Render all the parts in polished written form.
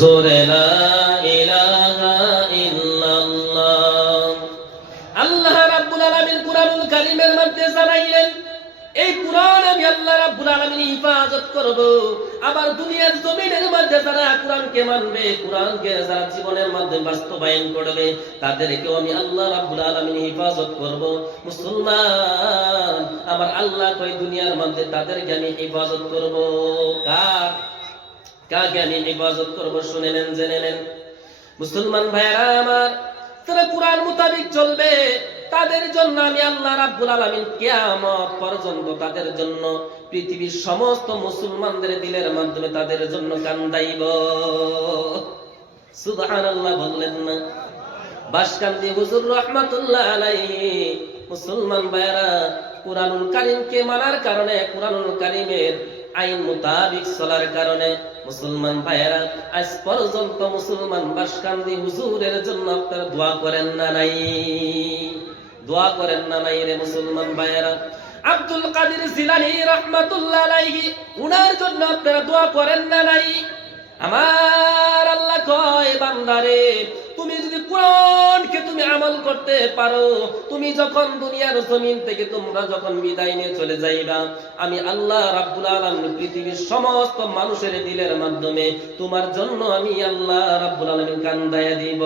জোরে লা ইলাহা ইল্লাল্লাহ। আল্লাহ রাব্বুল আলামিন কুরআনুল কারীমের মধ্যে জানাইলেন, এই কুরআন আমি আল্লাহ রাব্বুল আলামিন হিফাজত করব। আবার দুনিয়ার জমিনের মধ্যে যারা কুরআনকে মানবে, কুরআনকে যারা জীবনের মধ্যে বাস্তবায়ন করবে, তাদেরকেও আমি আল্লাহ রাব্বুল আলামিন হিফাজত করব। মুসলমান, আমার আল্লাহ কই দুনিয়ার মধ্যে তাদেরকে আমি হিফাজত করব। কাকে আমি হিফাজত করব? শুনে নেন, জেনে নেন। মুসলমান ভাইরা আমার, তারা কুরআন মোতাবেক চলবে, তাদের জন্য আমি আল্লাহ রাব্বুল আলামিন কিয়ামত পর্যন্ত তাদের জন্য পৃথিবীর সমস্ত মুসলমানদের দিলের মাধ্যমে তাদের জন্য কান্দাইব। সুবহানাল্লাহ বললেন না? বাসকান্দি হুজুর রাহমাতুল্লাহ আলাইহি, মুসলমান ভাইরা, কুরআনুল কারীমকে মানার কারণে, কুরআনুল কারীমের আইন মোতাবেক চলার কারণে মুসলমান ভাইয়েরা আজ পর্যন্ত মুসলমান বাসকান্দি হুজুরের জন্য আপনারা দোয়া করেন না নাই? দোয়া করেন না নাই রে মুসলমান ভাইয়েরা? আব্দুল কাদের জিলানী রাহমাতুল্লাহ আলাইহি, উনার জন্য আপনারা দোয়া করেন না নাই? আমার আল্লাহ কয়, বান্দারে, তুমি যদি কোরআনকে তুমি আমল করতে পারো, তুমি যখন দুনিয়ার জমিন থেকে তোমরা যখন বিদায় নিয়ে চলে যাইবা, আমি আল্লাহ রাব্বুল আলামিন পৃথিবীর সমস্ত মানুষের দিলের মাধ্যমে তোমার জন্য আমি আল্লাহ রাব্বুল আলামিন কান্দায়া দিব।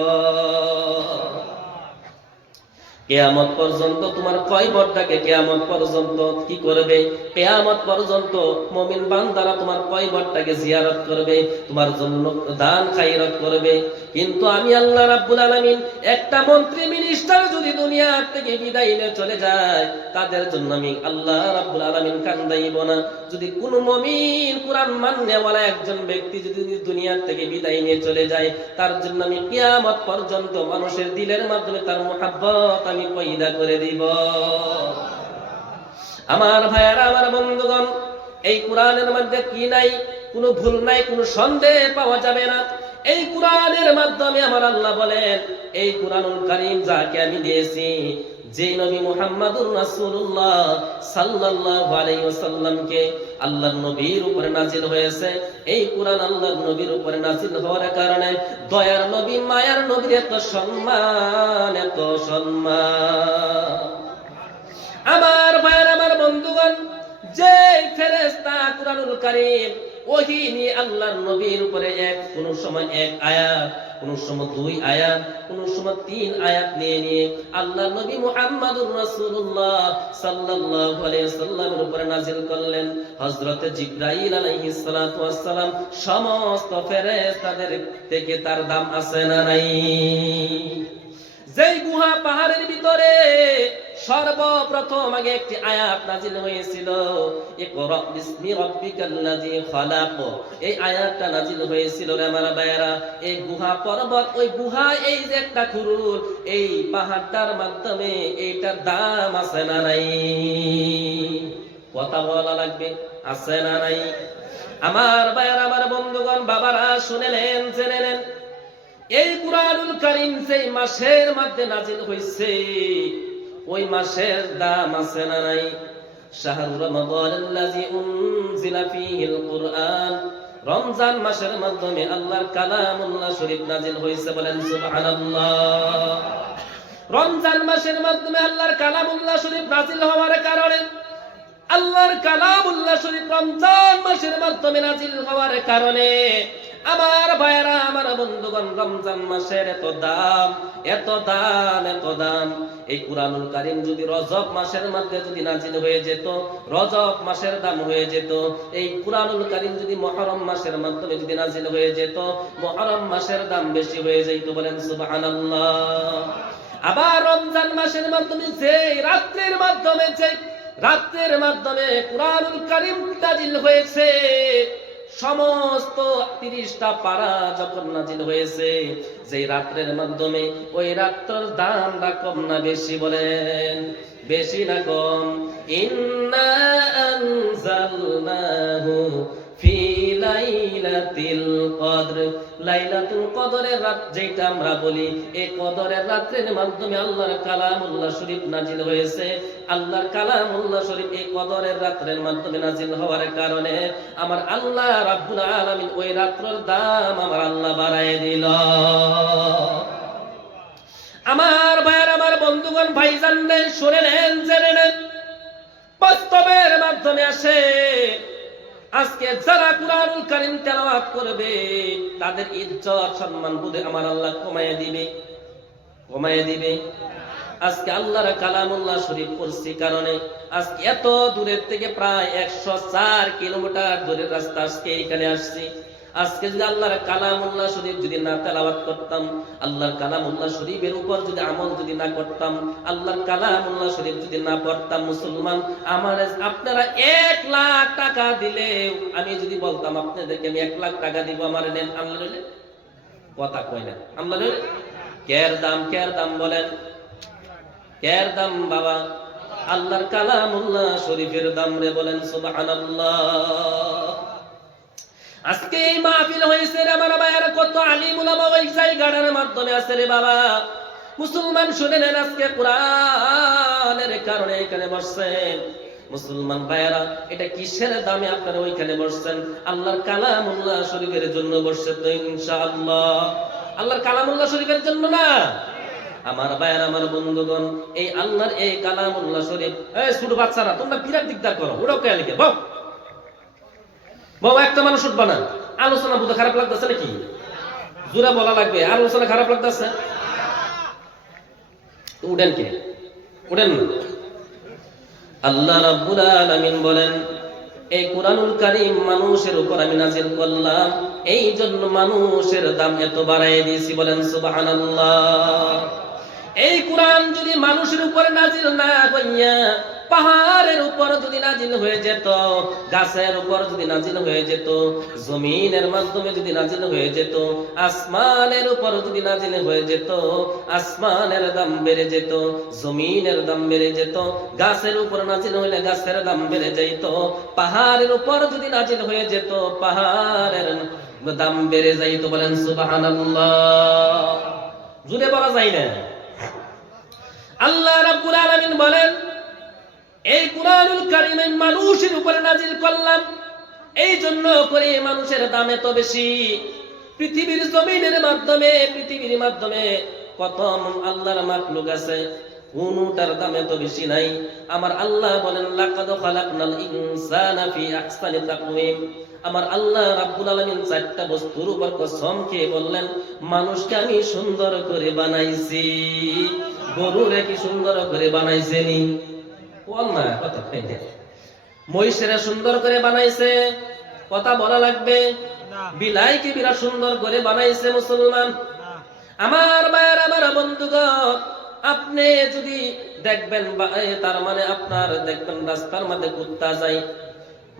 কিয়ামত পর্যন্ত তোমার কয়বরটাকে কিয়ামত পর্যন্ত কি করবে? কিয়ামত পর্যন্ত মুমিন বান্দারা তোমার কয়বরটাকে জিয়ারত করবে, তোমার জন্য দান খায়রাত করবে। কিন্তু আমি আল্লাহ রাব্বুল আলামিন একটা মন্ত্রী মিনিস্টার যদি দুনিয়া থেকে বিদায় নিয়ে চলে যায়, তাদের জন্য আমি আল্লাহ রাব্বুল আলামিন কান্দাইব না? যদি কোন মুমিন কুরআন মাননেওয়ালা একজন ব্যক্তি যদি দুনিয়া থেকে বিদায় নিয়ে চলে যায়, তার জন্য আমি কিয়ামত পর্যন্ত মানুষের দিলের মাধ্যমে তার মুহাব্বত আমি পয়দা করে দিব। আমার ভাইয়ারা, আমার বন্ধুগণ, এই কোরআনের মধ্যে কি নাই? কোনো ভুল নাই, কোনো সন্দেহ পাওয়া যাবে না। এই কোরআনের মাধ্যমে আমার আল্লাহ বলেন, এই কোরআনুল কারীম যাকে আমি দিয়েছি, যে নবী মুহাম্মদুর রাসূলুল্লাহ সাল্লাল্লাহু আলাইহি ওয়াসাল্লামকে আল্লাহর নবীর উপরে নাযিল হয়েছে, এই কোরআন আল্লাহর নবীর উপরে নাযিল হওয়ার কারণে দয়ার নবী, মায়ার নবীর এত সম্মান, এত সম্মান। আমার ভাইয়ের, আমার বন্ধুগণ, যে ফেরেশতা কুরআনুল কারীম ওহী নিয়ে আল্লাহর নবীর উপরে কোন সময় এক আয়াত, কোন সময় দুই আয়াত, কোন সময় তিন আয়াত নিয়ে আল্লাহর নবী মুহাম্মদুর রাসূলুল্লাহ সাল্লাল্লাহু আলাইহি ওয়াসাল্লামের উপরে নাযিল করলেন। হযরত জিবরাইল আলাইহিস সালাতু ওয়াস সালাম সমস্ত ফেরেশতাদের থেকে তার দাম আছে না নাই? যেই গুহা পাহাড়ের ভিতরে সর্বপ্রথম আগে একটি আয়াত নাযিল হয়েছিল, ইকরা বিসমি রাব্বিকাল্লাযী খালাক, এই আয়াতটা নাযিল হয়েছিল রে আমার ভাইয়েরা। এই গুহা পর্বত, ওই গুহা, এই যে একটা খুরুল, এই পাহাড়টার মাধ্যমে এইটার দাম আছে না নাই? কথা বলা লাগবে, আছে না নাই? আমার ভাইয়েরা, আমার বন্ধুগণ, বাবারা, শুনেলেন, জেনে নেন, এই কুরআনুল কারীম যেই মাসের মধ্যে নাযিল হইছে, ওই মাসের দাম আছে না নাই? শাহরু রমাদানাল্লাযী উনজিলা ফীহিল কুরআন, রমজান মাসের মাধ্যমে আল্লাহর কালামুল্লাহ শরীফ নাযিল হইছে। বলেন সুবহানাল্লাহ। রমজান মাসের মাধ্যমে আল্লাহর কালামুল্লাহ শরীফ নাযিল হওয়ার কারণে, আল্লাহর কালামুল্লাহ শরীফ রমজান মাসের মাধ্যমে নাযিল হওয়ার কারণে আমার ভাইয়েরা, আমার বন্ধুগণ, রমজান মাসের এত দাম, এত দাম, এত দাম। এই কুরআনুল কারীম যদি রজব মাসের মধ্যে যদি নাযিল হয়ে যেত, রজব মাসের দাম হয়ে যেত। এই কুরআনুল কারীম যদি মুহররম মাসের মাধ্যমে যদি নাযিল হয়ে যেত, মুহররম মাসের দাম বেশি হয়ে যেত। বলেন সুবহানাল্লাহ। আবার রমজান মাসের মাধ্যমে যে রাত্রির মাধ্যমে কুরআনুল কারীম নাযিল হয়েছে, সমস্ত 30টা পারা যখন নাযিল হয়েছে, যে রাত্রের মাধ্যমে, ওই রাত্রের দামটা কম না বেশি? বলেন, বেশি না কম? ইন্না আনজালনাহু ফি লাইলাতিল লাইলাতুল কদর। লাইলাতুল কদরের রাত যেটা আমরা বলি, এই কদরের রাতের মাধ্যমে আল্লাহর কালামুল্লাহ শরীফ নাজিল হয়েছে। আল্লাহর কালামুল্লাহ শরীফ এই কদরের রাতের মাধ্যমে নাজিল হওয়ার কারণে আমার আল্লাহ রাব্বুল আলামিন ওই রাতের দাম আমার আল্লাহ বাড়ায় দিল। আমার ভাইয়ের, আমার বন্ধুগণ, ভাইজানদের শুনে নেন, জেনে নেন, বাস্তবের মাধ্যমে আসে আজকে যারা কুরআনুল কারীম তেলাওয়াত করবে তাদের ইজ্জত সম্মান বুঝে আমার আল্লাহ কমায় দিবে। আজকে আল্লাহর কালামুল্লাহ শরীফ পড়ছি কারণে আজকে এত দূরের থেকে প্রায় 104 কিলোমিটার দূরের রাস্তা আজকে এখানে আসছি। আজকে যদি আল্লাহর কালামুল্লাহ শরীফ যদি না তেলাওয়াত করতাম, আল্লাহর কালামুল্লাহ শরীফের উপর যদি আমল যদি না করতাম, আল্লাহর কালামুল্লাহ শরীফ যদি না পড়তাম, মুসলমান আমার আপনারা 1 লাখ টাকা দিলে আমি যদি বলতাম আপনাদেরকে আমি 1 লাখ টাকা দিব, আমার নেন, আল্লাহ বলে কথা কয় না, আল্লাহ বলে কের দাম বলেন, কের দাম বাবা, আল্লাহর কালামুল্লাহ শরীফের দাম রে, বলেন সুবহানাল্লাহ। আজকে এই মাহফিল হয়েছে রে আমার ভাইয়ের, কত আলিম উলামা ওই জায়গাটার মাধ্যমে আছে রে বাবা। মুসলমান শুনে নেন, আজকে কোরআনের কারণে এখানে বসছেন মুসলমান ভাইয়েরা। এটা কিসের দামে আপনারা ওইখানে বসছেন? আল্লাহর কালামুল্লাহ শরীফের জন্য বসছেন তো ইনশাআল্লাহ, আল্লাহর কালামুল্লাহ শরীফের জন্য না। আমার ভাইয়ের, আমার বন্ধুগণ, এই আল্লাহর এই কালামুল্লাহ শরীফ, এই ছোট বাচ্চারা তোমরা বিরাট দিকদার করো, ওরাও কে লিখে বাবা বাবা, একটা মানুষ উঠবা না। আলোচনা বুঝতে খারাপ লাগতেছে নাকি? জোরে বলা লাগবে, আলোচনা খারাপ লাগতেছে, উঠেন কে? উঠেন না। আল্লাহ রাব্বুল আলামিন বলেন, এই কুরআনুল কারীম মানুষের উপর আমি নাজিল করলাম, এই জন্য মানুষের দাম এত বাড়ায় দিয়েছি, বলেন সুবহানাল্লাহ। এই কুরআন যদি মানুষের উপর নাজিল না হইয়া পাহাড়ের উপর যদি নাজিল হয়ে যেত, গাছের উপর যদি নাজিল হয়ে যেত, জমিনের মাধ্যমে যদি নাজিল হয়ে যেত, আসমানের উপর যদি নাজিল হয়ে যেত, আসমানের দাম বেড়ে যেত, জমিনের দাম বেড়ে যেত। গাছের উপর নাজিল হইলে গাছের দাম বেড়ে যেত, পাহাড়ের উপর যদি নাজিল হয়ে যেত, পাহাড়ের দাম বেড়ে যাইত, বলেন সুবহানাল্লাহ। জুড়ে বলা যায় না। আল্লাহ রাব্বুল আলামিন বলেন, এই কুরআনুল কারীম মানুষের উপরে নাজিল করলাম, এই জন্য করে মানুষের দাম এত বেশি। পৃথিবীর জমিনের মাধ্যমে, পৃথিবীর মাধ্যমে কত আল্লাহর মাখলুক আছে, কোনটার দাম এত বেশি নাই। আমার আল্লাহ বলেন, লাকাদ খালাকনাল ইনসানা ফি আহসানি তাকওয়িম। আমার আল্লাহ রাব্বুল আলামিন 4টা বস্তুর উপর কসম খেয়ে বললেন, মানুষকে আমি সুন্দর করে বানাইছি। গরুরে কি সুন্দর করে বানাইছেনি? মহিষেরা সুন্দর করে বানাইছে, কথা বলা লাগবে। বিলাইকে বিরাট সুন্দর করে বানাইছে মুসলমান। আমার ভাইয়ের, আমার বন্ধুগণ, আপনি যদি দেখবেন, তার মানে আপনার দেখবেন রাস্তার মধ্যে কুত্তা যায়,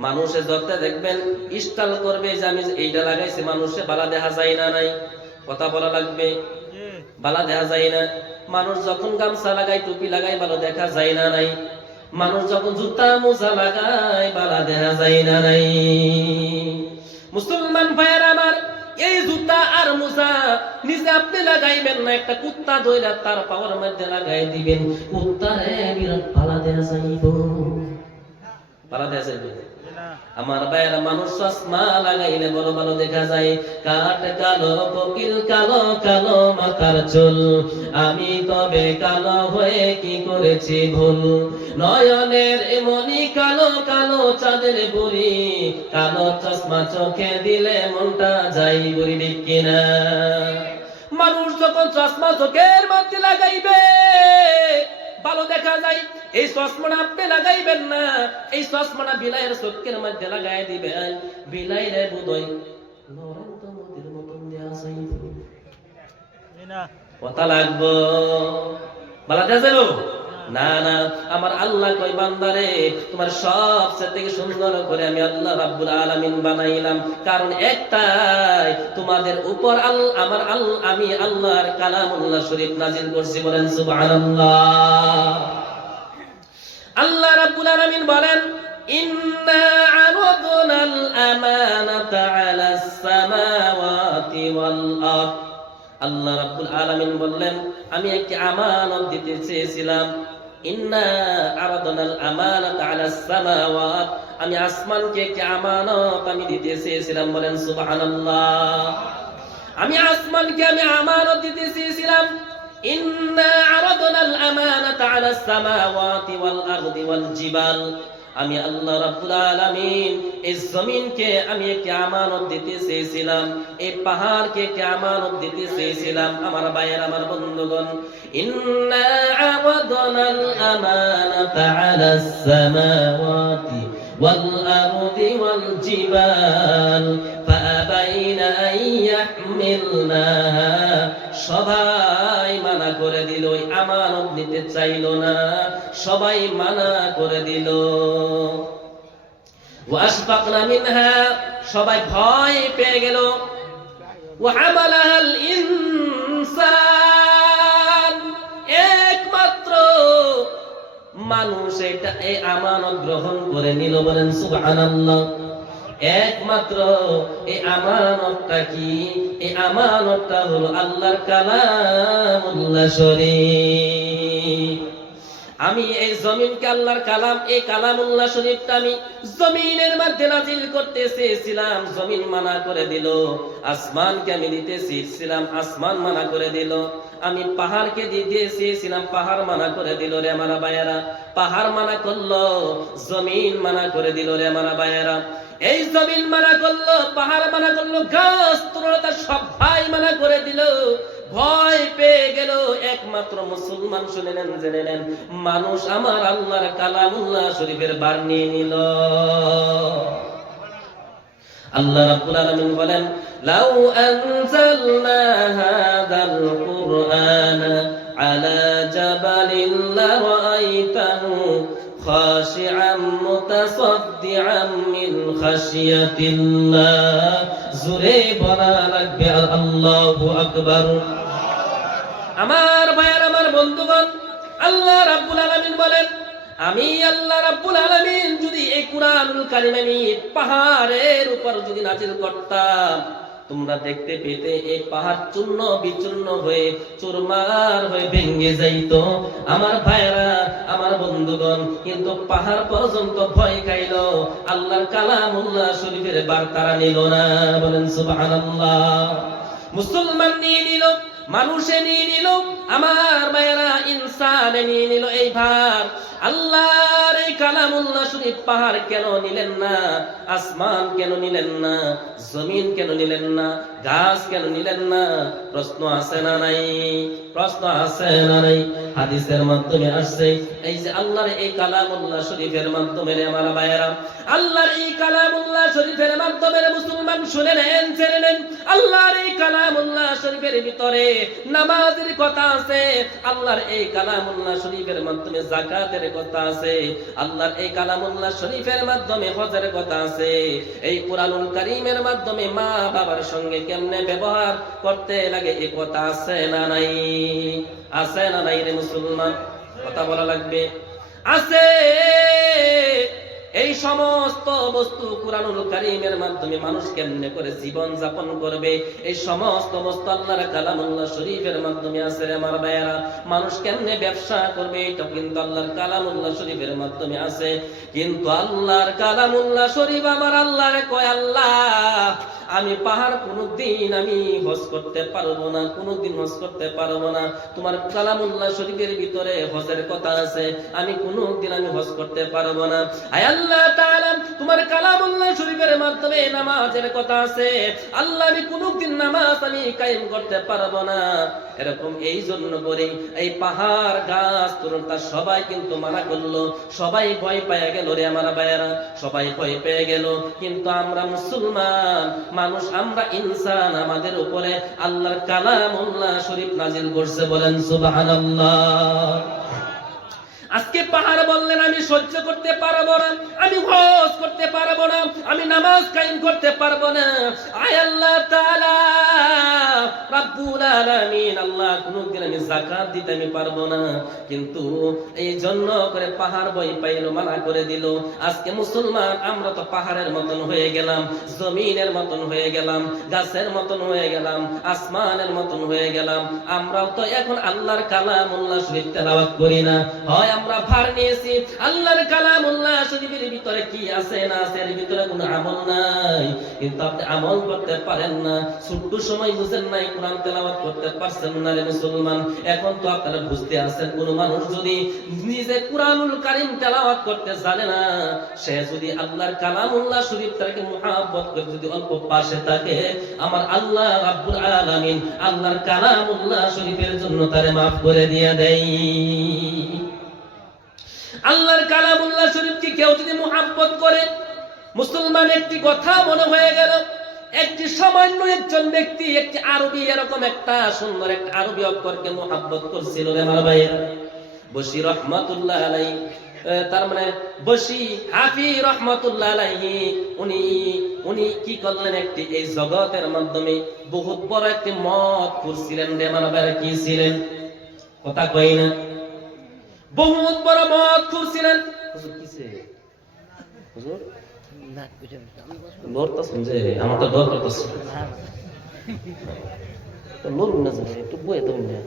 মানুষে ধরতে দেখবেন স্টাইল করবে যে আমি এইটা লাগাইছি, মানুষে বালা দেখা যায় না, নাই কথা বলা লাগবে, বালা দেখা যায় না। মানুষ যখন গামছা লাগাই, টুপি লাগাই, ভালো দেখা যায় না, নাই। মানুষ যখন জুতা মোজা লাগায়, বালা দেখা যায় না, নাই। মুসলমান ভাইয়ের আমার, এই জুতা আর মোজা নিজে আপনি লাগাইবেন না, একটা কুত্তা ধইরা তার পাওয়ার মধ্যে লাগাই দিবেন, কুত্তারে বিরাট পালা দেখা যাইব, পালা দেখা যাইবে। আমার ভাইয়ের, মানুষ চশমা লাগাইলে বড় ভালো দেখা যায়। কাঠ কালো, কোকিল কালো, কালো মাথার চুল, আমি তবে কালো হয়ে কি করেছি ভুল। নয়নের এমনি কালো, কালো চাঁদের বুড়ি, কালো চশমা চোখে দিলে মনটা যাই বুড়ি, ঠিক কিনা? মানুষ যখন চশমা চোখের মধ্যে লাগাইবে, ভালো দেখা যায়। এই চশমাটা আপনি লাগাইবেন না, এই চশমাটা বিলাইয়ের চোখের মধ্যে লাগাই দিবেন, বিলাইরে বুদই নরেন্দ্র মোদির মতন দেয়া যাইব, কথা লাগবো, ভালো দেখা যাইব না। না, আমার আল্লাহ কই, বান্দারে তোমার সবচেয়ে থেকে সুন্দর করে আমি আল্লাহ রাব্বুল আলামিন বানাইলাম, কারণ একটাই, তোমাদের উপর আমি আল্লাহর কালামুল্লাহ শরীফ নাজিল করছি, বলেন সুবহানাল্লাহ। আল্লাহ রাব্বুল আলামিন বলেন, ইন্না আরাদনাল আমানাতা আলাস সামাওয়াতি ওয়াল আরদ। আল্লাহ রাব্বুল আলামিন বললেন, আমি একটি আমানত দিতে চেয়েছিলাম। ইন্না আরাদনাল আমানাতা আলাস সামাওয়াত, আমি আসমানকে একটি আমানত আমি দিতে চেয়েছিলাম। বলেন সুবহানাল্লাহ। আমি আসমানকে আমি আমানত দিতে চেয়েছিলাম। ইন্না আরাদনাল আমানাতা আলাস সামাওয়াতি ওয়াল আরদি ওয়াল জিবাল, আমি আল্লাহ রাব্বুল আলামিন এই জমিনকে আমি একটি আমানত দিতে চেয়েছিলাম, এই পাহাড়কে একটি আমানত দিতে চেয়েছিলাম। আমার ভাইয়ের, আমার বন্ধুগণ, ইন্না আরাদনাল আমানাতা আলাস সামাওয়াতি ওয়াল আরদি ওয়াল জিবাল ফাআবাইনা আন ইয়াহমিলনাহা, সবাই মানা করে দিল, ওই আমানত নিতে চাইল না, সবাই মানা করে দিল। ওয়াশফাকনা মিনহা, সবাই ভয় পেয়ে গেল। ওয়া হামালাহাল ইনসান, একমাত্র মানুষ এটা এই আমানত গ্রহণ করে নিল। বলেন সুবহানাল্লাহ। একমাত্র এই আমানতটা কি? এই আমানতটা হলো আল্লাহর কালামুল্লাহ শরীফ। আমি এই জমিনকে আল্লাহর কালাম, এই কালামুল্লাহ শরীফটা আমি জমিনের মধ্যে নাজিল করতে চেয়েছিলাম, জমিন মানা করে দিল। আসমানকে আমি দিতে চেয়েছিলাম, আসমান মানা করে দিল। আমি পাহাড়কে দিতে চেয়েছিলাম, পাহাড় মানা করে দিল। রে আমার ভাইয়েরা, পাহাড় মানা করলো, জমিন মানা করে দিল। রে আমার ভাইয়েরা, এই জমিন মানা করলো, পাহাড় মানা করলো, গাছ তরুলতা সবাই মানা করে দিল। ভয় পেয়ে গেল। একমাত্র মুসলমান শুনে নেন, জেনে নেন, মানুষ আমার আল্লাহর কালামুল্লাহ শরীফের বার নিয়ে নিল। আল্লাহ রাব্বুল আলামিন বলেন, লাউ আনজালনা হাযাল কুরআনা আলা জাবালিন লারাআইতাহু খাশিআম মুতাসাদ্দিআম মিন খাশিয়াতিল্লাহ। জোরে বলা লাগবে আল্লাহু আকবার। আমার ভাইয়ের, আমার বন্ধুগণ, আল্লাহ রাব্বুল আলামিন বলেন, আমি আল্লাহ রাব্বুল আলামিন যদি এই কুরআনুল কারীম আমি পাহাড়ের উপর যদি নাযিল করতাম, তোমরা দেখতে পেতে এই পাহাড় চূর্ণ বিচূর্ণ হয়ে চুরমার হয়ে ভেঙে যাইতো। আমার ভাইরা, আমার বন্ধুগণ, কিন্তু পাহাড় পর্যন্ত ভয় খাইল, আল্লাহর কালামুল্লাহ শরীফের বার তারা নিল না। বলেন সুবহানাল্লাহ। মুসলমান নিয়ে নিল, মানুষে নিয়ে নিল, আমার ভাইরা ইনসানে নিয়ে নিল এই ভার। আল্লাহর এই কালামুল্লাহ শরীফ পাহাড় কেন নিলেন না? আসমান কেন নিলেন না? জমিন কেন নিলেন না? গাছ কেন নিলেন না? প্রশ্ন আছে না নাই? প্রশ্ন আছে না নাই? হাদিসের মাধ্যমে আসছে, এই যে আল্লাহর এই কালামুল্লাহ শরীফের মাধ্যমে আমার ভাইয়েরা, আল্লাহর এই কালামুল্লাহ শরীফের মাধ্যমে মুসলমান শুনে নেন, জেনে নেন, আল্লাহর এই কালামুল্লাহ শরীফের ভিতরে নামাজের কথা আছে, আল্লাহর এই কালামুল্লাহ শরীফের মাধ্যমে যাকাতের কথা আছে, আল্লাহর এই কালামুল্লাহ শরীফের মাধ্যমে হজের কথা আছে, এই কুরআনুল কারীমের মাধ্যমে মা বাবার সঙ্গে কেমনে ব্যবহার করতে লাগে এই কথা আছে না নাই? আছে না নাই রে মুসলমান? কথা বলা লাগবে। আছে। এই সমস্ত বস্তু কুরআনুল কারীমের মাধ্যমে মানুষ কেমনে করে জীবন যাপন করবে, এই সমস্ত বস্তু আল্লাহর কালামুল্লাহ শরীফের মাধ্যমে আছে। আমার ভাইয়েরা, মানুষ কেমনে ব্যবসা করবে, এটা কিন্তু আল্লাহর কালামুল্লাহ শরীফের মাধ্যমে আছে। কিন্তু আল্লাহর কালামুল্লাহ শরীফ আমার আল্লাহরে কয়, আল্লাহ আমি পাহাড় কোনদিন আমি হজ করতে পারবো না, কোনদিন হজ করতে পারবো না। তোমার কালামুল্লাহ শরীফের ভিতরে হজের কথা আছে, আমি কোনদিন আমি হজ করতে পারবো না। আয় আল্লাহ তাআলা, তোমার কালামুল্লাহ শরীফের মাধ্যমে নামাজের কথা আছে, আল্লাহ আমি কোনদিন নামাজ আমি কায়েম করতে পারবো না। এরকম এই জন্য করে এই পাহাড় গাছ তরুণতা সবাই কিন্তু মানা করলো, সবাই ভয় পেয়ে গেল। রে আমার ভাইয়েরা, সবাই ভয় পেয়ে গেল। কিন্তু আমরা মুসলমান মানুষ, আমরা ইনসান, আমাদের উপরে আল্লাহর কালামুল্লাহ শরীফ নাজিল করছে। বলেন সুবহানাল্লাহ। আজকে পাহাড় বললেন আমি সহ্য করতে পারবো না, আমি হজ করতে পারবো না, আমি নামাজ কায়েম করতে পারবো না। আয় আল্লাহ তাআলা রাব্বুল আলামিন আল্লাহ কোনদিন আমি যাকাত দিতে আমি পারবো না, কিন্তু এই জন্য করে পাহাড় বই পাইলো মানা করে দিল। আজকে মুসলমান আমরা তো পাহাড়ের মতন হয়ে গেলাম, জমিনের মতন হয়ে গেলাম, গাছের মতন হয়ে গেলাম, আসমানের মতন হয়ে গেলাম। আমরাও তো এখন আল্লাহর কালামুল্লাহ শরীফ তেলাওয়াত করি না। হয় আমরা ভার নিয়েছি আল্লাহর কালামুল্লাহ শরীফের ভিতরে কি আছে না আছে, এর ভিতরে কোনো আমল নাই, কিন্তু আপনি আমল করতে পারেন না। ছোট্ট সময় বুঝেন নাই, কোরআন তেলাওয়াত করতে পারছেন না রে মুসলমান। এখন তো আপনারা বুঝতে আছেন, কোন মানুষ যদি নিজে কুরআনুল কারীম তেলাওয়াত করতে জানে না, সে যদি আল্লাহর কালামুল্লাহ শরীফ তাকে মুহাব্বত করে যদি অল্প পাশে থাকে, আমার আল্লাহ রাব্বুল আলামিন আল্লাহর কালামুল্লাহ শরীফের জন্য তারে maaf করে দিয়ে দেয়। আল্লাহর কালামুল্লাহ শরীফকে কেউ যদি মুহাব্বত করে, মুসলমান একটি কথা মনে হয়ে গেল, একটি সামান্য একজন ব্যক্তি একটি আরবি এরকম একটা সুন্দর একটা আরবি অক্ষরকে মুহাব্বত করছিল রে আমার ভাইয়েরা। বশির রহমাতুল্লাহ আলাইহি, তার মানে বশি হাফি রহমাতুল্লাহ আলাইহি, উনি কি করলেন, একটি এই জগতের মাধ্যমে বহুত বড় একটি মত করছিলেন রে আমার ভাইয়েরা। কি ছিলেন কথা কই না, বহুত বড় মত করছিলেন। হুজুর কিছে হুজুর না বুঝেন লড়তা শুনছে, আমার তো ডর করতেছে তো লড়ুন না জানে একটু বয়ে দাও না।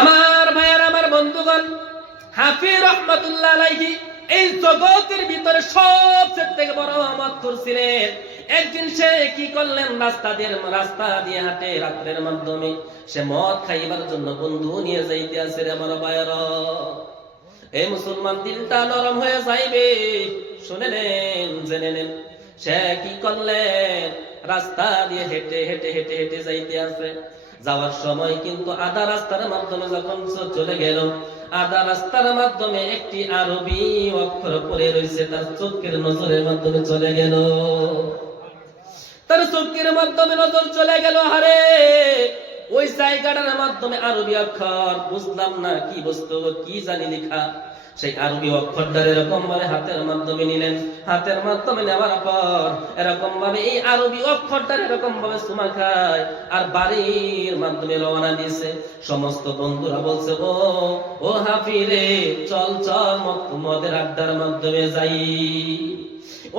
আমার ভাইয়ার আমার বন্ধুগণ, হাফি রহমাতুল্লাহ আলাইহি এই জগতের ভিতরে সবচেয়ে থেকে বড় মত করছিলেন। একদিন সে কি করলেন, রাস্তা দিয়ে হাঁটে রাত্রের মাধ্যমে সে মদ খাইবার জন্য বন্ধু নিয়ে যাইতে আছে রে আমার ভাইয়ারা। এই মুসলমান দিলটা নরম হয়ে যাইবে, শুনে নেন জেনে নেন। সে কি করলেন, রাস্তা দিয়ে হেঁটে হেঁটে হেঁটে হেঁটে যাইতে আছে। যাওয়ার সময় কিন্তু আধা রাস্তার মাধ্যমে যখন চলে গেল, আধা রাস্তার মাধ্যমে একটি আরবি অক্ষর পড়ে রয়েছে, তার চোখের নজরের মাধ্যমে চলে গেল। তার চোখের মাধ্যমে নজর চলে গেল, হারে ওই জায়গাটার মাধ্যমে আরবি অক্ষর বুঝলাম না কি বস্তু কি জানি লেখা। সেই আরবি অক্ষরটার এরকম ভাবে হাতের মাধ্যমে নিলেন, হাতের মাধ্যমে নেওয়ার পর এরকম ভাবে এই আরবি অক্ষরটার এরকম ভাবে চুমা খায় আর বাড়ির মাধ্যমে রওনা দিয়েছে। সমস্ত বন্ধুরা বলছে, ও হাফি রে, চল চল মদের আড্ডার মাধ্যমে যাই।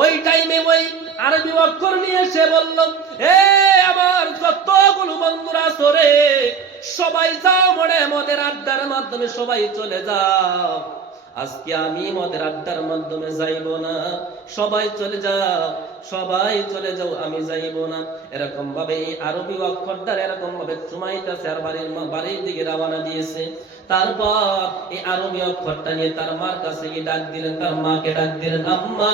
ওই টাইমে ওই আরবি অক্ষর নিয়ে সে বলল, আমার যতগুলো বন্ধুরা সরে সবাই যাও মদের আড্ডার মাধ্যমে সবাই চলে যাও। আজকে আমি মদের আড্ডার মাধ্যমে যাইব না, সবাই চলে যাও, সবাই চলে যাও, আমি যাইব না। এরকম ভাবে এই আরবি অক্ষরটার এরকম ভাবে চুমাইতেছে আর বাড়ির দিকে রওনা দিয়েছে। তারপর এই আরবি অক্ষরটা নিয়ে তার মার কাছে গিয়ে ডাক দিলেন, তার মাকে ডাক দিলেন, আম্মা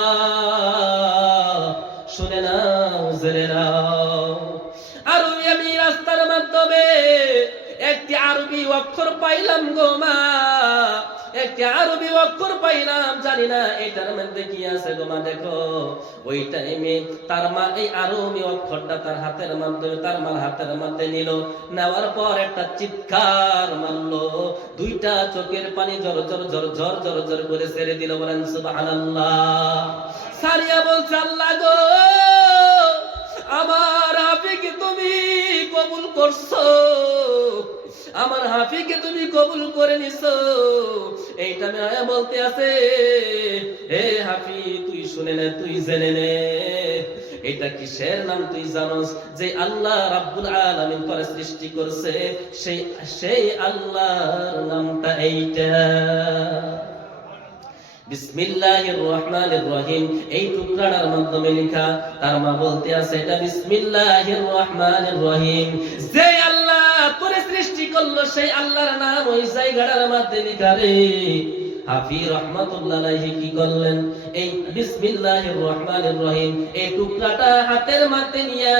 শুনে নাও জেনে নাও, আরবি আমি রাস্তার মাধ্যমে একটি আরবি অক্ষর পাইলাম গো মা, একটি আরবি অক্ষর পাইলাম, জানি না এটার মধ্যে কি আছে গো মা। দেখো ওই টাইমে তার মা এই আরবি অক্ষরটা তার হাতের মাধ্যমে তার মার হাতের মধ্যে নিল, নেওয়ার পর একটা চিৎকার মারলো, দুইটা চোখের পানি জর জর জর জর জর জর করে ছেড়ে দিল। বলেন সুবহানাল্লাহ। সারিয়া বলছে, আল্লাহ গো, আমার হাফিকে তুমি কবুল করছো, আমার হাফিকে তুমি কবুল করে নিছো। এইটা আমি বলতে আছে, হে হাফি তুই শুনে নে, তুই জেনে নে, এটা কিসের নাম তুই জানোস? যে আল্লাহ রাব্বুল আলামিন করে সৃষ্টি করছে, সেই আল্লাহর নামটা এইটা। বিসমিল্লাহির রহমানির রহিম এই টুকরাটার মাধ্যমে লেখা। তার মা বলতে আছে, এটা বিসমিল্লাহির রহমানির রহিম, যে আল্লাহ তোরে সৃষ্টি করলো সেই আল্লাহর নাম ওই জায়গাটার মধ্যে লেখা রে। হাফি রহমাতুল্লাহ আলাইহি কি করলেন, এই বিসমিল্লাহির রহমানির রহিম এই টুকরাটা হাতের মধ্যে নিয়ে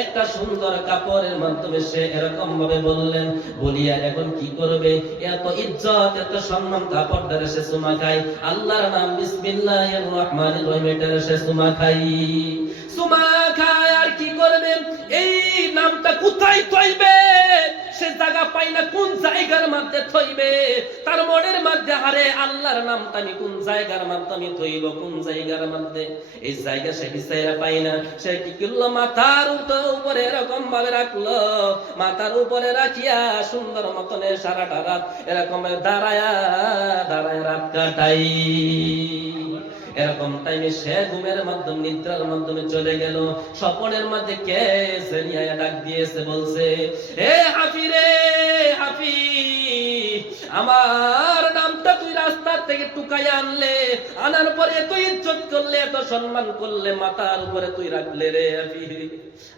একটা সুন্দর কাপড়ের মাধ্যমে সে এরকম ভাবে বললেন, বলিয়া এখন কি করবে, এত ইজ্জত এত সম্মান কাপড় দ্বারা সে চুমা খায়, আল্লাহর নাম বিসমিল্লাহির রহমানির রহিম এটা সে চুমা খায় আর কি করবে, এই নামটা কোথায় পাইবে সে সে জায়গা পাই না কোন জায়গার মধ্যে থইবে, তার মনের মধ্যে আরে আল্লাহর নামটা আমি কোন জায়গার মাধ্যমে থইব, কোন জায়গার মধ্যে, এই জায়গা সে বিচাইরা পাই না। সে কি করলো, মাথার উপরে এরকম ভাবে রাখলো, মাথার উপরে রাখিয়া সুন্দর মতনে সারাটা রাত এরকম দাঁড়ায় রাত কাটাই। এরকম টাইমে সে ঘুমের মাধ্যমে, নিদ্রার মাধ্যমে চলে গেল। স্বপ্নের মধ্যে কে জানিয়া ডাক দিয়েছে, বলছে, হে হাফি রে হাফি, আমার নামটা তুই রাস্তার থেকে টুকাই আনলে, আনার পরে তুই ইজ্জত করলে, এত সম্মান করলে, মাথার উপরে তুই রাখলে রে হাফি।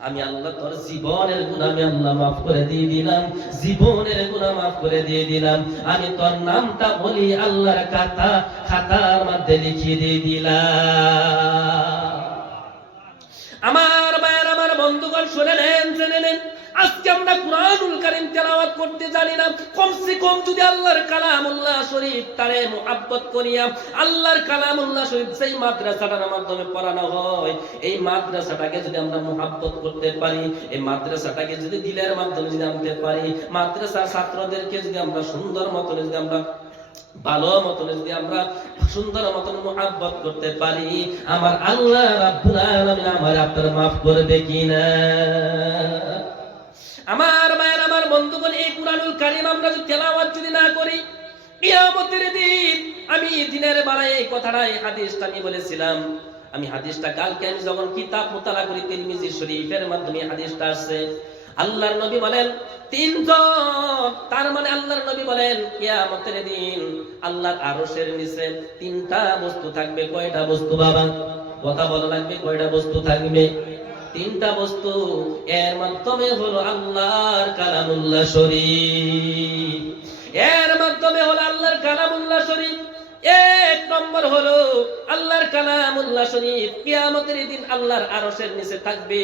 আমি আল্লাহ তোর জীবনের গুনাহ আমি আল্লাহ মাফ করে দিয়ে দিলাম, জীবনের গুনাহ মাফ করে দিয়ে দিলাম। আমি তোর নামটা বলি আল্লাহর খাতার মধ্যে লিখিয়ে দিয়ে দিলাম। আমার ভাইয়ের, আমার বন্ধুগণ, শুনে নেন, জেনে নেন, আজকে আমরা কুরআনুল কারীম তেলাওয়াত করতে জানি না। কমসে কম যদি আল্লাহর কালামুল্লাহ শরীফ তারে মুহাব্বত করিয়া আল্লাহর কালামুল্লাহ শরীফ সেই মাদ্রাসাটার মাধ্যমে পড়ানো হয়, এই মাদ্রাসাটাকে যদি আমরা মুহাব্বত করতে পারি, এই মাদ্রাসাটাকে যদি দিলের মাধ্যমে যদি আনতে পারি, মাদ্রাসার ছাত্রদেরকে যদি আমরা সুন্দর মতন, যদি আমরা ভালো মতন, যদি আমরা সুন্দর মতন মুহাব্বত করতে পারি, আমার আল্লাহ রাব্বুল আলামিন আমার আপনার মাফ করবে কিনা? আমার ভাইয়ের, আমার বন্ধুগণ, এই কুরআনুল কারীম আমরা যদি তেলাওয়াত যদি না করি, কিয়ামতের দিন, আমি দিনের বেলায় এই কথাটা, এই হাদিসটা আমি বলেছিলাম, আমি হাদিসটা কালকে আমি যখন কিতাব মুতালা করি, তিরমিজি শরীফের মাধ্যমে হাদিসটা আসছে। আল্লাহর নবী বলেন তিনজন, তার মানে আল্লাহর নবী বলেন কিয়ামতের দিন আল্লাহর আরশের নিচে তিনটা বস্তু থাকবে। কয়টা বস্তু বাবা? কথা বলা লাগবে, কয়টা বস্তু থাকবে? তিনটা বস্তু। এর মাধ্যমে হলো আল্লাহর কালামুল্লাহ শরীফ, এর মাধ্যমে হলো আল্লাহর কালামুল্লাহ শরীফ। এক নম্বর হলো আল্লাহর কালামুল্লাহ শরীফ কিয়ামতের দিন আল্লাহর আরশের নিচে থাকবে।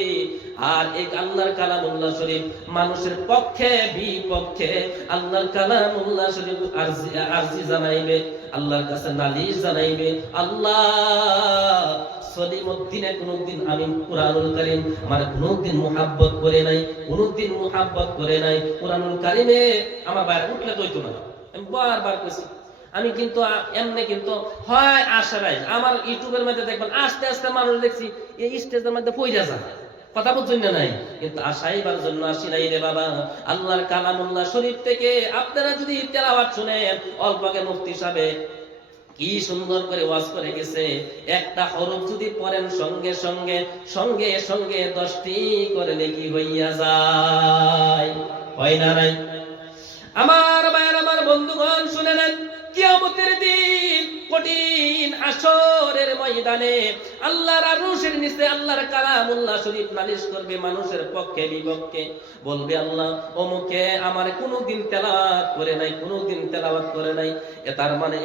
আর এই আল্লাহর কালামুল্লাহ শরীফ মানুষের পক্ষে বিপক্ষে আল্লাহর কালামুল্লাহ শরীফ আরজি জানাইবে, আল্লাহর কাছে নালিশ জানাইবে। আল্লাহ সলিমউদ্দিনে কোনদিন আমি কুরআনুল কারীম আমার কোনদিন মুহাব্বত করে নাই, কোনদিন মুহাব্বত করে নাই। কুরআনুল কারীমে আমার বাইরে উঠলে তো হইতো না, আমি বারবার কইছি। আমি কিন্তু এমনি কিন্তু হয় আশারাই, আমার ইউটিউবের মধ্যে দেখবেন আস্তে আস্তে মানুষ দেখছি এই স্টেজের মধ্যে পইরা যায়, কথা বলছেন না নাই, কিন্তু আশাইবার জন্য আসি নাই রে বাবা। আল্লাহর কালামুল্লাহ শরীফ থেকে আপনারা যদি তেলাওয়াত শুনেন, অল্পকে মুফতি সাহেব কি সুন্দর করে ওয়াজ করে গেছে, একটা হরফ যদি পড়েন সঙ্গে সঙ্গে সঙ্গে সঙ্গে 10টি করে নেকি হইয়া যায়, হয় না নাই? আমার ভাইয়ের, আমার বন্ধুগণ, শুনে নেন, কিয়ামতের দিন কঠিন হাসরের ময়দানে আল্লাহর আরশের নিচে আল্লাহর কালামুল্লাহ শরীফ নালিশ করবে মানুষের পক্ষে বিপক্ষে। বলবে আল্লাহ অমুকে আমার কোনদিন তেলাওয়াত করে নাই, কোনদিন তেলাওয়াত করে নাই। তার মানে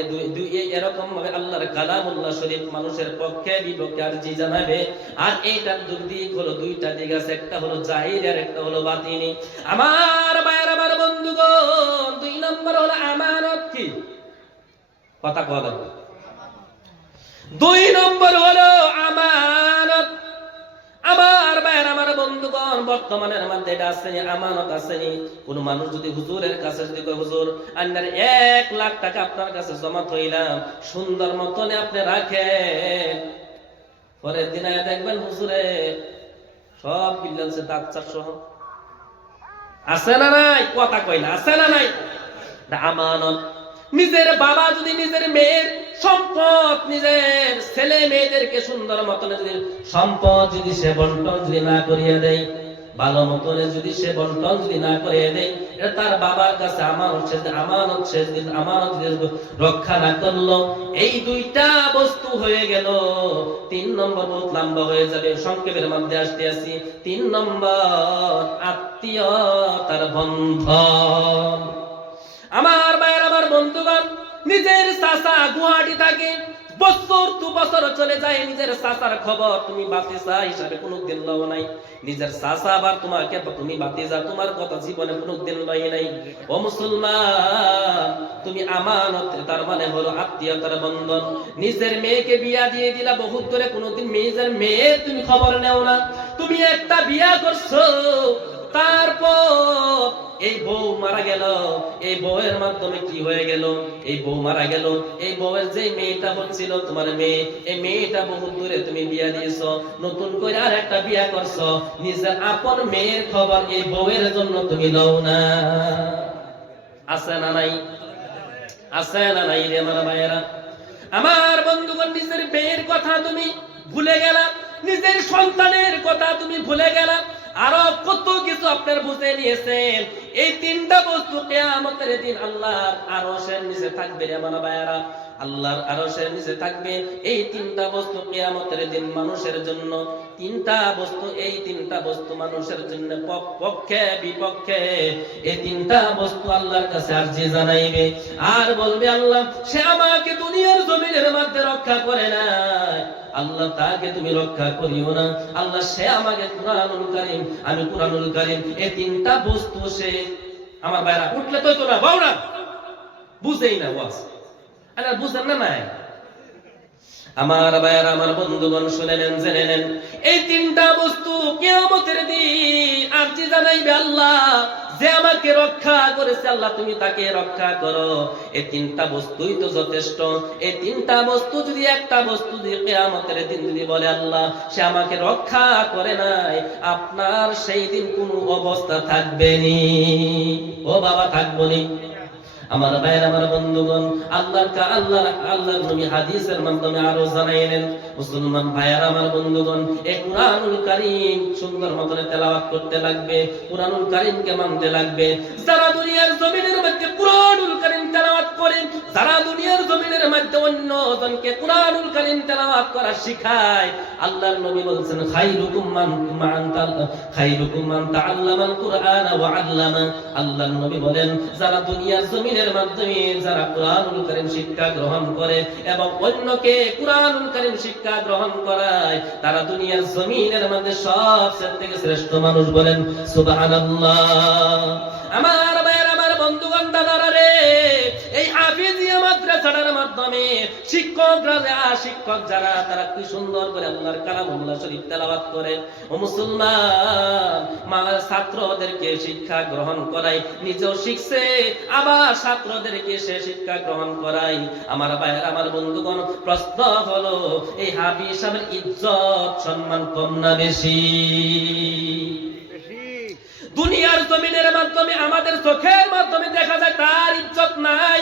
এরকম ভাবে আল্লাহর কালামুল্লাহ শরীফ মানুষের পক্ষে বিপক্ষে আরজি জানাবে। আর এইটার দিক হলো, দুইটা দিক আছে, একটা হলো জাহির আর একটা হলো বাতিনি। আমার ভাইয়ের, আমার বন্ধুগণ, 2 নম্বর হলো আমানত। কি কথা বলা? 2 নম্বর হলো আমানত। আমার ভাইয়ের, আমার বন্ধুগণ, বর্তমানের মধ্যে এটা আছে, আমানত আছে। কোন মানুষ যদি হুজুরের কাছে যদি কয় হুজুর আপনার 1 লাখ টাকা আপনার কাছে জমা থইলাম, সুন্দর মতনে আপনি রাখেন, পরের দিন দেখবেন হুজুরে সব বিল্লালছে দাঁত চার সহ, আছে না নাই? কথা কই না, আছে না নাই? আমানত। নিজের বাবা যদি নিজের মেয়ের সম্পদ, নিজের ছেলে মেয়েদেরকে সুন্দর মতন যদি সম্পদ যদি সে বন্টন যদি না করিয়ে দেয়, ভালো মতনে যদি সে বন্টন যদি না করিয়ে দেয়, এটা তার বাবার কাছে আমানত। সে আমানত রক্ষা না করলো, এই 2টা বস্তু হয়ে গেল। 3 নম্বর বহুত লম্বা হয়ে যাবে, সংক্ষেপের মধ্যে আসতে আসি। 3 নম্বর আত্মীয়তার বন্ধন। আমার ভাইয়ের, আমার বন্ধুগণ, নিজের চাচা গুয়াহাটি থাকে, বছর 2 বছর চলে যায়, নিজের চাচার খবর তুমি বাতিজা হিসাবে কোনোদিন লও নাই। নিজের চাচা আবার তোমাকে তুমি বাতিজা, তোমার কথা জীবনে কোনোদিন লয় নাই। ও মুসলমান, তুমি আমানত, তার মানে হলো আত্মীয়তার বন্ধন। নিজের মেয়েকে বিয়া দিয়ে দিলা, বহুত ধরে কোনোদিন নিজের মেয়ের তুমি খবর নেও না। তুমি একটা বিয়া করছো, তারপর এই বউ মারা গেল, এই বউয়ের মাধ্যমে কি হয়ে গেল, এই বউ মারা গেল, এই বউয়ের যে মেয়েটা হচ্ছিল তোমার মেয়ে, এই মেয়েটা বহুত দূরে তুমি বিয়া দিয়েছো, নতুন করে আর একটা বিয়া করছো, নিজের আপন মেয়ের খবর এই বউয়ের জন্য তুমি লও না। আছে না নাই? আছে না নাই রে আমার ভাইয়েরা? আমার বন্ধুগণ, নিজের মেয়ের কথা তুমি ভুলে গেলা, নিজের সন্তানের কথা তুমি ভুলে গেলা, আরো কত কিছু আপনার বুঝে নিয়েছেন। এই তিনটা বস্তু কিয়ামতের দিন আল্লাহর আরশের নিচে থাকবে রে আমার ভাইয়েরা, আল্লাহর আরশের নিচে থাকবে। এই তিনটা বস্তু কিয়ামতের দিন মানুষের জন্য, তিনটা বস্তু, এই তিনটা বস্তু মানুষের জন্য পক্ষে বিপক্ষে, এই তিনটা বস্তু আল্লাহর কাছে আরজি জানাইবে আর বলবে, আল্লাহ সে আমাকে দুনিয়ার জমিনের মধ্যে রক্ষা করে নাই, আল্লাহ তাকে তুমি রক্ষা করিও না, আল্লাহ সে আমাকে কুরআনুল কারীম, আমি কুরআনুল কারীম, এই তিনটা বস্তু সে আমার ভাইরা উঠলে তো না বাউ না বুঝেই না, ওয়াজ আরে বুঝেন না নাই? আমার ভাইরা, আমার বন্ধুগণ, শুনে নেন, জেনে নেন, এই তিনটা বস্তু কিয়ামতের দিন আরজি জানাইবে, আল্লাহ যে আমাকে রক্ষা করেছে, আল্লাহ তুমি তাকে রক্ষা করো। এই তিনটা বস্তুই তো যথেষ্ট। এই তিনটা বস্তু যদি একটা বস্তু দিয়ে কিয়ামতের দিন যদি বলে, আল্লাহ সে আমাকে রক্ষা করে নাই, আপনার সেই দিন কোন অবস্থা থাকবে নি, ও বাবা থাকবো নি। আমার ভাইয়ের, আমার বন্ধুগণ, আল্লাহর নবী হাদিসের মাধ্যমে আরো জানাইলেন, মুসলমান ভাইয়ের, আমার বন্ধুগণ, এই কুরআনুল কারীম সুন্দর মতন তেলাওয়াত করতে লাগবে, কুরআনুল কারীমকে মানতে লাগবে। যারা দুনিয়ার জমিনের মধ্যে কুরআনুল কারীম তেলাওয়াত করে, যারা দুনিয়ার জমিনের মধ্যে অন্যজনকে কুরআনুল কারীম তেলাওয়াত করা শিখায়, আল্লাহর নবী বলছেন, খায়রুকুম মান তাআল্লামাল কুরআনা ওয়া আল্লামা। আল্লাহর নবী বলেন, যারা দুনিয়ার জমিনের মাধ্যমে যারা কুরআনুল কারীম শিক্ষা গ্রহণ করে এবং অন্যকে কুরআনুল কারীম শিক্ষা গ্রহণ করায়, তারা দুনিয়ার জমিনের মধ্যে সবচেয়ে শ্রেষ্ঠ মানুষ। বলেন সুবহানাল্লাহ। আমার ভাইয়ের, আমার বন্ধুগণ, দাদারা রে, এই হাফিজিয়া মাদ্রাসার মাধ্যমে শিক্ষক যারা তারা কি সুন্দর করে আল্লাহর কালামুল্লাহ শরীফ তেলাওয়াত করে। ও মুসলমান, ছাত্রদেরকে শিক্ষা গ্রহণ করাই, নিজেও শিখছে, আবার ছাত্রদেরকে সে শিক্ষা গ্রহণ করাই। আমার ভাইয়ের, আমার বন্ধুগণ, প্রশ্ন হলো, এই হাফিজ সাহেবের ইজ্জত সম্মান কম না বেশি? দুনিয়ার জমিনের মাধ্যমে আমাদের চোখের মাধ্যমে দেখা যায় তার ইজ্জত নাই।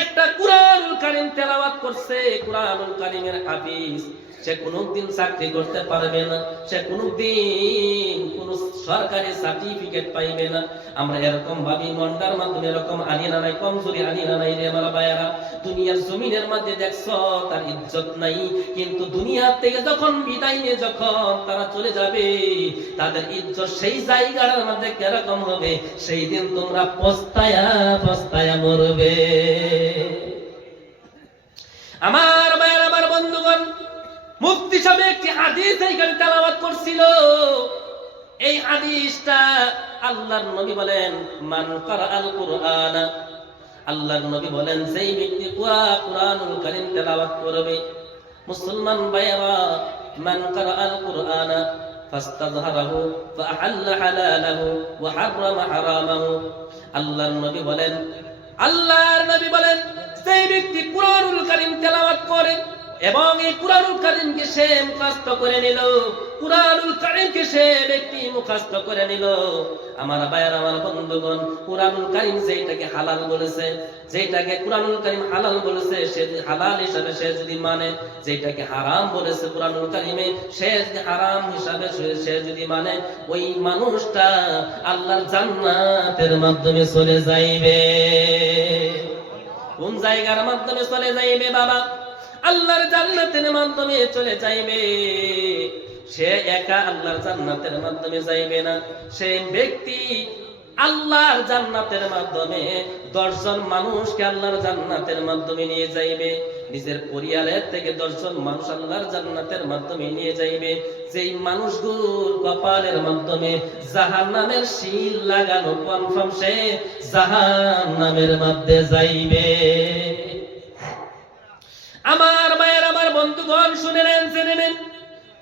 একটা কুরআনুল কারীম তেলাওয়াত করছে, কুরআনুল কারীমের হাফিজ, সে কোনদিন চাকরি করতে পারবে না, সে কোনদিন কোন সরকারি সার্টিফিকেট পাইবে না। আমরা এরকম ভাবি, মন্ডার মাধ্যমে এরকম আনি না নাই, কমজোরি আনি না নাই রে আমার ভাইয়েরা। দুনিয়ার জমিনের মধ্যে দেখছো তার ইজ্জত নাই, কিন্তু দুনিয়া থেকে যখন বিদায় নিয়ে যখন তারা চলে যাবে, তাদের ইজ্জত সেই জায়গার মধ্যে কিরকম হবে, সেই দিন তোমরা পস্তায়া পস্তায়া মরবে। আমার ভাইয়েরা, আমার বন্ধুগণ, মুফতি সাহেব একটি হাদিস এখানে তেলাওয়াত করছিল। এই হাদিসটা আল্লাহর নবী বলেন, মান কারাআল কুরআন, আল্লাহর নবী বলেন, যেই ব্যক্তি কুরআনুল কারীম তেলাওয়াত করবে, মুসলমান ভাইয়েরা, মান কারাআল কুরআন ফাস্তাযহারাহু ফাআহাল্লা হালালাহু ওয়া হারামা হারামাহু। আল্লাহর নবী বলেন, যেই ব্যক্তি কুরআনুল কারীম তেলাওয়াত করে এবং এই কুরআনুল কারীমকে সে মুখস্থ করে নিল, কুরআনুল কারীমকে সে ব্যক্তি মুখস্থ করে নিল, আমার ভাইয়েরা, আমার বন্ধুগণ, কুরআনুল কারীম যেটাকে হালাল বলেছে, যেটাকে কুরআনুল কারীম হালাল বলেছে, সে হালাল হিসাবে সে যদি মানে, যেটাকে হারাম বলেছে কুরআনুল কারীমে, সে যদি হারাম হিসাবে সে যদি মানে, ওই মানুষটা আল্লাহর জান্নাতের মাধ্যমে চলে যাইবে। কোন জায়গার মাধ্যমে চলে যাইবে বাবা? আল্লাহর জান্নাতের মাধ্যমে চলে যাইবে। সে একা আল্লাহর জান্নাতের মাধ্যমে যাইবে না, সেই ব্যক্তি আল্লাহর জান্নাতের মাধ্যমে 10 জন মানুষকে আল্লাহর জান্নাতের মাধ্যমে নিয়ে যাইবে। নিজের পরিবারের থেকে 10 জন মানুষ আল্লাহর জান্নাতের মাধ্যমে নিয়ে যাইবে। যেই মানুষগুলোর কপালের মাধ্যমে জাহান্নামের শিল লাগানো, কনফার্ম সে জাহান্নামের মধ্যে যাইবে। আমার মায়ের, আমার বন্ধুগণ, শুনে নেন, জেনে নেন,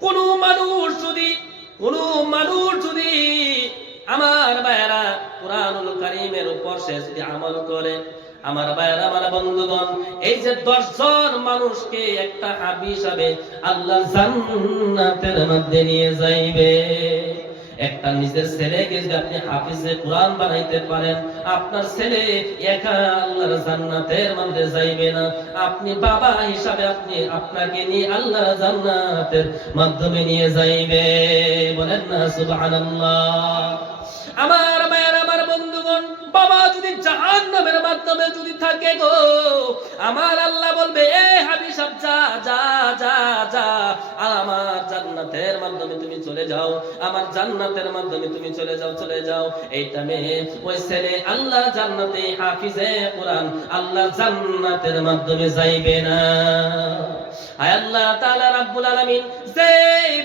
কোন মানুষ যদি আমার ভাইয়েরা কুরআনুল কারীমের উপর সে যদি আমল করে, আমার ভাইরা আমার বন্ধুগণ, এই যে 10 জন মানুষকে একটা হাবি হিসাবে আল্লাহ জান্নাতের মধ্যে নিয়ে যাইবে। একটা নিজের ছেলেকে যদি আপনি হাফিজে কুরআন বানাইতে পারেন, আপনার ছেলে একা আল্লাহর জান্নাতের মধ্যে যাইবে না, আপনি বাবা হিসাবে আপনাকে নিয়ে আল্লাহর জান্নাতের মাধ্যমে নিয়ে যাইবে। বলেন না সুবহানাল্লাহ। আমার মায়ের আমার বন্ধুগণ, বাবা যদি জাহান্নামের মাধ্যমে যদি থাকে গো, আমার আল্লাহ বলবে এ হাবিব সাহেব যা যা যা যা, আমার জান্নাতের মাধ্যমে তুমি চলে যাও, আমার জান্নাতের মাধ্যমে তুমি চলে যাও, চলে যাও। এইটা মেয়ে ওই ছেলে আল্লাহ জান্নাতে হাফিজে কুরআন আল্লাহ জান্নাতের মাধ্যমে যাইবে না। আয় আল্লাহ তাআলা রাব্বুল আলামিন, যে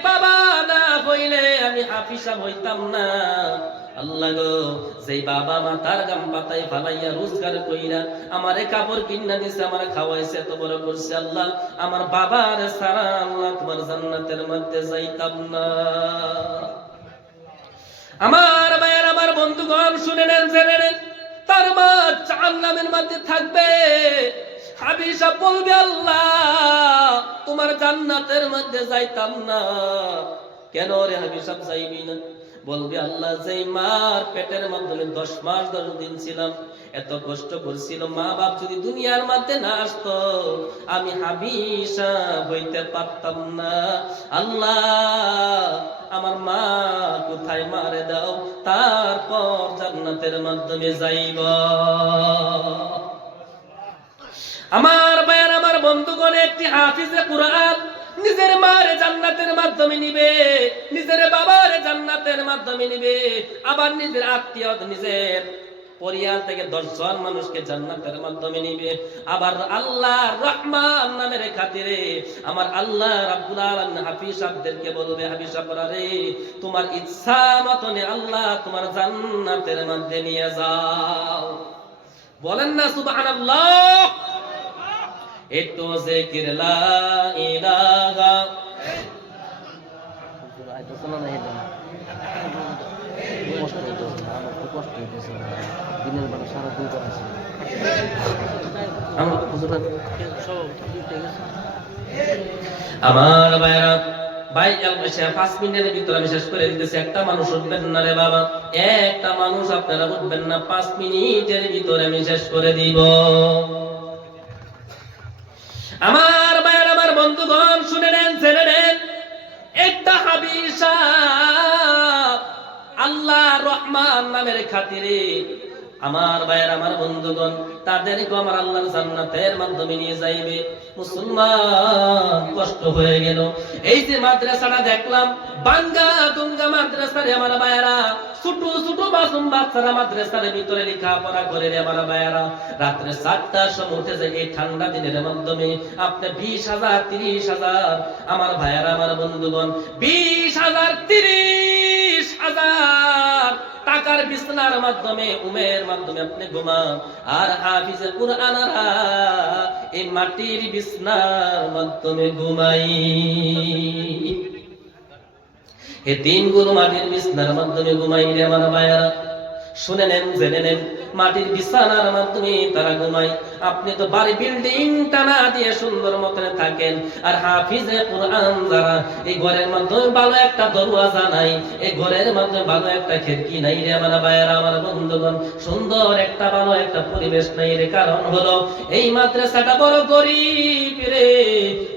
বাবা না হইলে আমি হাফিজ সাহেব হইতাম না। আল্লাহ গো, যেই বাবা মা তার গাম পাতায় ফালাইয়া রোজগার কইরা আমারে কাপড় কিনা দিছে, আমার খাওয়াইছে, এত বড় করছে, আল্লাহ আমার বাবার সারা আল্লাহ তোমার জান্নাতের মধ্যে যাইতাম না। আমার ভাইয়ের আমার বন্ধুগণ, শুনে নেন, জেনে নেন, তার মা জাহান্নামের মধ্যে থাকবে। হাবিব সাহেব বলবে আল্লাহ তোমার জান্নাতের মধ্যে যাইতাম না। কেন রে হাবিব সাহেব যাইবি না? বলবে আল্লাহ যেই মার পেটের মাধ্যমে 10 মাস 10 দিন ছিলাম, এত কষ্ট করছিল, মা বাপ যদি দুনিয়ার মধ্যে না আসতো আমি হাবিব সাহেব হইতে পারতাম না। আল্লাহ আমার মা কোথায়, মারে দাও, তারপর জান্নাতের মাধ্যমে যাইব। আমার ভাইয়ের আমার বন্ধুগণ, একটি হাফিজে কুরআন নিজের মারে জান্নাতের মাধ্যমে নিবে, নিজের বাবারে জান্নাতের মাধ্যমে নিবে, আবার নিজের আত্মীয় নিজের পরিবার থেকে 10 জন মানুষকে জান্নাতের মাধ্যমে নিবে। আবার আল্লাহ রহমান নামের খাতিরে আমার আল্লাহ রাব্বুল আলামিন হাফিজ সাহেবদেরকে বলবে, হাফিজ সাহেবরা রে, তোমার ইচ্ছা মতনে আল্লাহ তোমার জান্নাতের মধ্যে নিয়ে যাও। বলেন না সুবহানাল্লাহ। একটু জিকির লা ইলাহা আমার ভাইরা, ভাই 5 মিনিটের ভিতরে আমি শেষ করে দিতেছি। একটা মানুষ উঠবেন না রে বাবা, একটা মানুষ আপনারা উঠবেন না, 5 মিনিটের ভিতরে আমি শেষ করে দিব। আমার ভাইয়ের আমার বন্ধুগণ, শুনে নেন, জেনে নেন, একটা হাবিব সাহেব আল্লাহ রহমান নামের খাতিরে আমার ভাইয়ের আমার বন্ধুগণ তাদেরকে আমার আল্লাহর জান্নাতের মাধ্যমে নিয়ে যাইবে। মুসলমান কষ্ট হয়ে গেল। এই যে মাদ্রাসাটা দেখলাম, বাঙ্গা দুঙ্গা মাদ্রাসারে আমার ভাইয়েরা, ছোট ছোট মাসুম বাচ্চারা মাদ্রাসার ভিতরে লেখাপড়া করে রে আমার ভাইয়েরা, রাত্রে 4টার সময় উঠে যায়। এই ঠান্ডা দিনের মাধ্যমে আপনি 20,000 30,000 আমার ভাইয়েরা আমার বন্ধুগণ 20,000 30,000 টাকার বিছানার মাধ্যমে উমের মাধ্যমে আপনি ঘুমান। আর হাফিজে কুরআনরা এই মাটির বিছানার মাধ্যমে ঘুমাই। এই 3 গুণ মাটির বিছানার মাধ্যমে ঘুমাই রে আমার ভাইয়েরা। শুনে নেন, জেনে নেন, মাটির বিছানার মাধ্যমে তারা ঘুমায়। আপনি তো বাড়ি বিল্ডিং টানা দিয়ে সুন্দর মতনে থাকেন, আর হাফিজে কুরআন যারা, এই ঘরের মধ্যে ভালো একটা দরওয়াজা নাই, এই ঘরের মধ্যে ভালো একটা খিড়কি নাই রে আমার ভাইয়েরা আমার বন্ধুগণ, সুন্দর একটা ভালো একটা পরিবেশ নাই রে। কারণ হলো এই মাদ্রাসাটা বড় গরিব রে।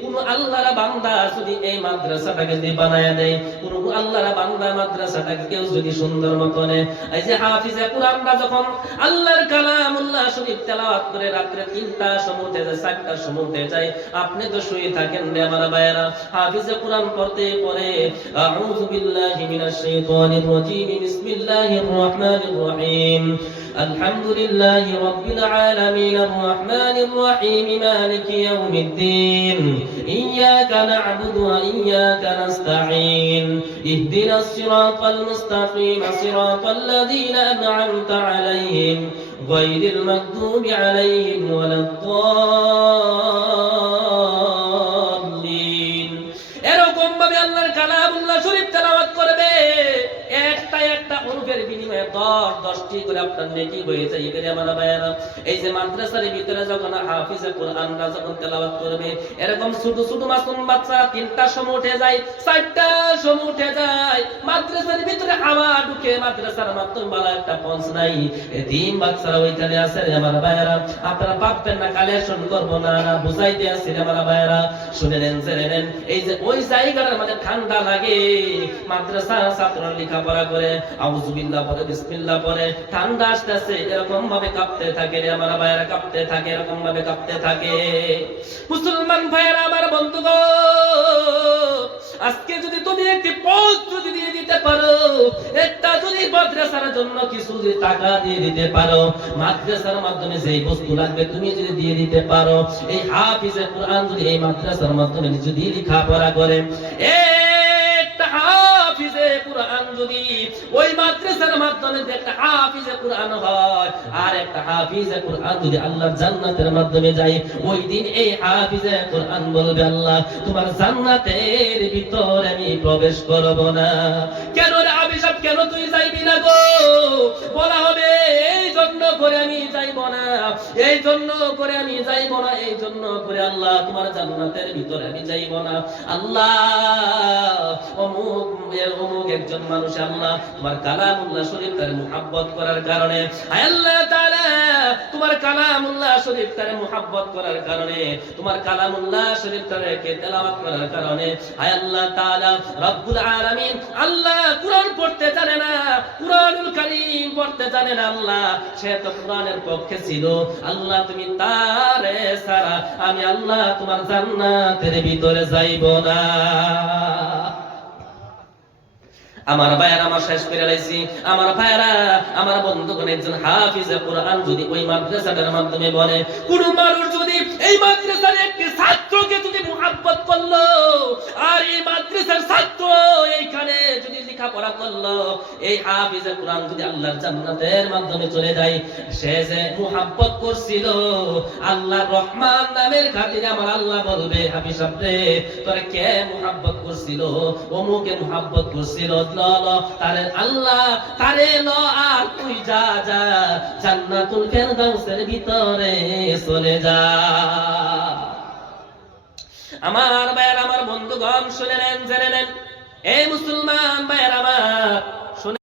কোন আল্লাহর বান্দা যদি এই মাদ্রাসাটাকে যদি বানায় দেয়, কোন আল্লাহর বান্দা মাদ্রাসাটাকে কেউ যদি সুন্দর মতনে, এই যে হাফিজে কুরআনরা যখন আল্লাহর কালামুল্লাহ শরীফ তেলাওয়াত করে রাত্রে 3টার সময় উঠে যায়, 4টার সময় উঠে যায়, আপনি তো শুয়ে থাকেন রে আমার ভাইয়েরা। হাফিজে কুরআন পড়তে পড়ে আউযু বিল্লাহি মিনাশ শাইতানির রাজীম, বিসমিল্লাহির রহমানির রহিম, আলহামদুলিল্লাহি রাব্বিল আলামিন, আর রহমানির রহিম, মালিকি ইয়াউমিদ্দিন, ইয়াকা না'বুদু ওয়া ইয়াকা নাস্তাঈন, ইহদিনাস সিরাতাল মুস্তাকিম, সিরাতাল লাযীনা আন'আমতা আলাইহিম গায়রিল মাগদুবি আলাইহিম ওয়ালাদ-দাল্লিন। এরকম ভাবে আল্লাহর কালামুল্লাহ শরীফ তেলাওয়াত করবে, একটা একটা হরফের বিনিময়ে 10টি করে আপনার নেকি হয়ে যাইবে রে আমার ভাইয়েরা। এই যে মাদ্রাসার ভিতরে যখন হাফিজে কোরআনরা যখন তেলাওয়াত করবে, এরকম ছোট ছোট মাসুম বাচ্চা 3টার সময় উঠে যায়, 4টার সময় উঠে যায়, মাদ্রাসার ভিতরে হাওয়া ঢুকে, মাদ্রাসার মাধ্যমে বালা একটা পৌঁছ নাই, এতিম বাচ্চারা ওইখানে আছে রে আমার ভাইয়েরা। আপনারা পাবেন না, কালেকশন করবো না, বুঝাইতে আসি রে আমার ভাইয়েরা। শুনে নেন, জেনে নেন, এই যে ওই জায়গাটার মধ্যে ঠান্ডা লাগে, মাদ্রাসা ছাত্ররা লেখাপড়া করে, আউযুবিল্লাহ পড়ে, বিসমিল্লাহ পড়ে, ঠান্ডা আসতেছে, এরকম ভাবে কাঁপতে থাকে রে আমার ভাইয়েরা, কাঁপতে থাকে, এরকম ভাবে কাঁপতে থাকে। মুসলমান ভাইয়েরা আমার বন্ধুগণ, আজকে যদি তুমি একটি পথ যদি দিয়ে দিতে পারো, একটা যদি মাদ্রাসার জন্য কিছু যদি টাকা দিয়ে দিতে পারো, মাদ্রাসার মাধ্যমে যেই বস্তু লাগবে তুমি যদি দিয়ে দিতে পারো, এই হাফিজে কোরআন যদি এই মাদ্রাসার মাধ্যমে যদি লেখাপড়া করে, একটা হাফিজে কোরআন যদি ওই মাদ্রাসার মাধ্যমে একটা হাফিজে কোরআন হয়, আর একটা হাফিজে কোরআন যদি আল্লাহর জান্নাতের মাধ্যমে যায়, ওই দিন এই হাফিজে কোরআন বলবে, আল্লাহ তোমার জান্নাতের ভিতরে আমি প্রবেশ করব না। কেন রে আবিশাব, কেন তুই যাইবি না গো? বলা হবে এই জন্য করে আমি যাইব না, এই জন্য করে আমি যাইব না, এই জন্য করে আল্লাহ তোমার জান্নাতের ভিতরে আমি যাইব না। আল্লাহ অমুক অমুক একজন মানুষ আল্লাহ তোমার কালামুল্লাহ শরীফ তার মুহাব্বত করার কারণে, আয় আল্লাহ তাআলা তোমার কালামুল্লাহ শরীফ তার মুহাব্বত করার কারণে, তোমার কালামুল্লাহ শরীফ তারকে তেলাওয়াত করার কারণে, আয় আল্লাহ তাআলা রব্বুল আলামিন, আল্লাহ কুরআন পড়তে জানে না, কুরআনুল কারীম পড়তে জানে না, আল্লাহ সে তো কুরআনের পক্ষে ছিল, আল্লাহ তুমি তারে ছাড়া আমি আল্লাহ তোমার জান্নাতের ভিতরে যাইব না। আমার ভাইয়েরা, আমার শেষ করে লাইছি আমার ভাইয়েরা, আমার বন্ধুগণ, একজন হাফিজে কোরআন যদি ওই মাদ্রাসাটার মাধ্যমে বলে, কোন মানুষ যদি এই মাদ্রাসার একটি ছাত্রকে যদি মুহাব্বত করলো, আর এই মাদ্রাসার ছাত্র এইখানে যদি লেখাপড়া করলো, এই হাফিজে কোরআন যদি আল্লাহর জান্নাতের মাধ্যমে চলে যায়, সে যে মুহাব্বত করছিল আল্লাহর রহমান নামের খাতিরে, আমার আল্লাহ বলবে, হাফিজ সাহেব তোরে কে মুহাব্বত করছিল? অমুকে মুহাব্বত করছিল, তারে আল্লাহ তারে ল, আর তুই যা যা জান্নাতুল ফেরদাউসের ভিতরে চলে যা। আমার ভাইয়ের, আমার বন্ধুগণ, শুনে নেন, জেনে নেন, এই মুসলমান ভাইয়ের আমার,